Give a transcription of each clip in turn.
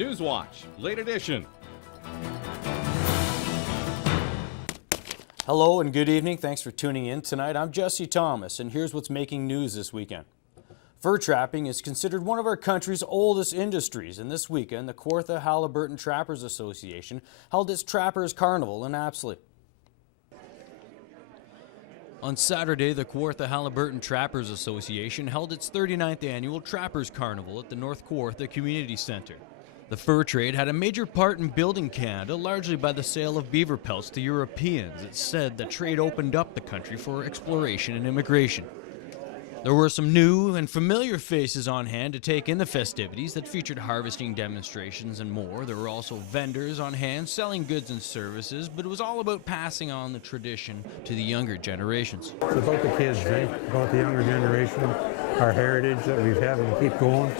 Newswatch, late edition. Hello and good evening. Thanks for tuning in tonight. I'm Jesse Thomas, and here's what's making news this weekend. Fur trapping is considered one of our country's oldest industries, and this weekend the Kawartha Haliburton Trappers Association held its Trappers Carnival in Apsley. On Saturday, the Kawartha Haliburton Trappers Association held its 39th annual Trappers Carnival at the North Kawartha Community Centre. The fur trade had a major part in building Canada, largely by the sale of beaver pelts to Europeans. It's said that trade opened up the country for exploration and immigration. There were some new and familiar faces on hand to take in the festivities that featured harvesting demonstrations and more. There were also vendors on hand selling goods and services, but it was all about passing on the tradition to the younger generations. It's about the kids, about the younger generation, our heritage that we've had and keep going.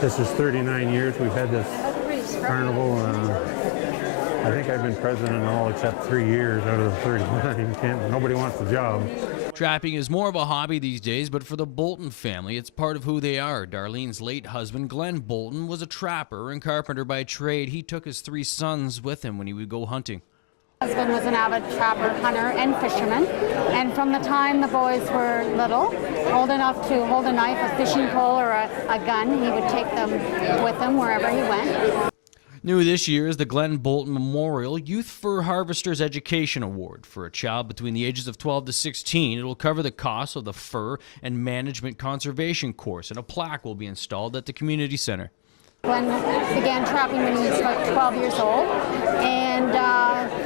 This is 39 years we've had this carnival. I think I've been president in all except 3 years out of the 39. Nobody wants the job. Trapping is more of a hobby these days, but for the Bolton family, it's part of who they are. Darlene's late husband, Glenn Bolton, was a trapper and carpenter by trade. He took his 3 sons with him when he would go hunting. My husband was an avid trapper, hunter, and fisherman, and from the time the boys were little, old enough to hold a knife, a fishing pole, or a gun, he would take them with him wherever he went. New this year is the Glenn Bolton Memorial Youth Fur Harvesters Education Award. For a child between the ages of 12 to 16, it will cover the cost of the Fur and Management Conservation course, and a plaque will be installed at the community center. Glenn began trapping when he was about 12 years old, and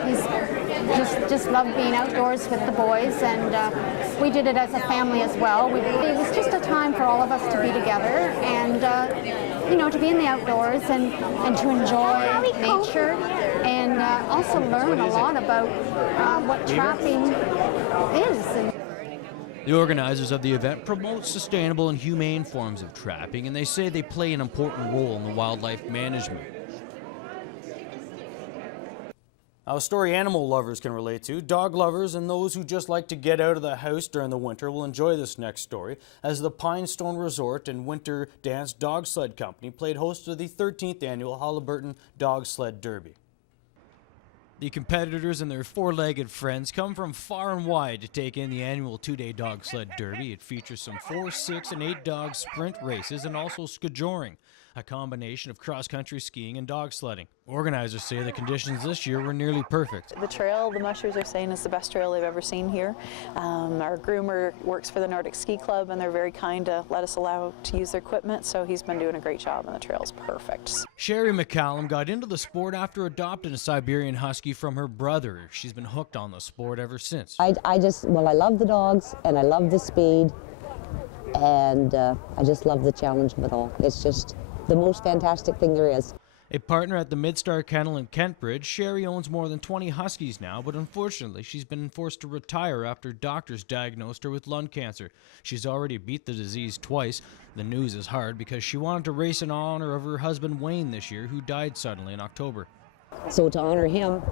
he's just loved being outdoors with the boys, and we did it as a family as well. It was just a time for all of us to be together and to be in the outdoors and to enjoy nature and also learn a lot about what trapping is. The organizers of the event promote sustainable and humane forms of trapping, and they say they play an important role in the wildlife management. Now, a story animal lovers can relate to. Dog lovers and those who just like to get out of the house during the winter will enjoy this next story, as the Pinestone Resort and Winter Dance Dog Sled Company played host to the 13th annual Haliburton Dog Sled Derby. The competitors and their 4-legged friends come from far and wide to take in the annual 2-day dog sled derby. It features some 4, 6, and 8-dog sprint races and also skijoring, a combination of cross-country skiing and dog sledding. Organizers say the conditions this year were nearly perfect. The trail, the mushers are saying, is the best trail they've ever seen here. Our groomer works for the Nordic Ski Club, and they're very kind to let us allow to use their equipment, so he's been doing a great job, and the trail's perfect. Sherry McCallum got into the sport after adopting a Siberian Husky from her brother. She's been hooked on the sport ever since. I love the dogs, and I love the speed, and I just love the challenge of it all. It's just the most fantastic thing there is. A partner at the Midstar Kennel in Kentbridge, Sherry owns more than 20 Huskies now, but unfortunately she's been forced to retire after doctors diagnosed her with lung cancer. She's already beat the disease twice. The news is hard because she wanted to race in honor of her husband Wayne this year, who died suddenly in October. So to honor him,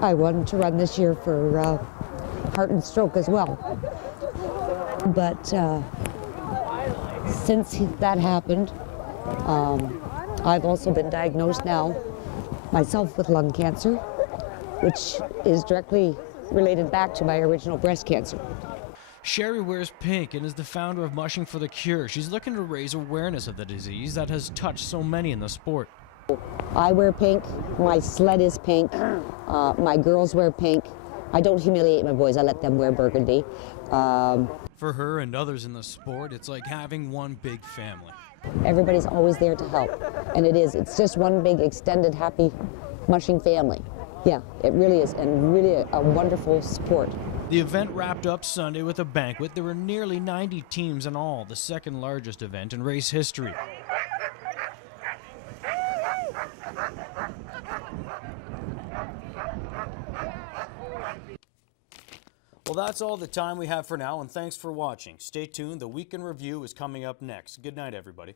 I wanted to run this year for heart and stroke as well. But since that happened, I've also been diagnosed now myself with lung cancer, which is directly related back to my original breast cancer. Sherry wears pink and is the founder of Mushing for the Cure. She's looking to raise awareness of the disease that has touched so many in the sport. I wear pink, my sled is pink, my girls wear pink. I don't humiliate my boys, I let them wear burgundy. For her and others in the sport, it's like having one big family. Everybody's always there to help, and it's just one big extended happy mushing family. Yeah, it really is, and really a wonderful sport. The event wrapped up Sunday with a banquet. There were nearly 90 teams in all, the second largest event in race history. Well, that's all the time we have for now, and thanks for watching. Stay tuned. The Weekend Review is coming up next. Good night, everybody.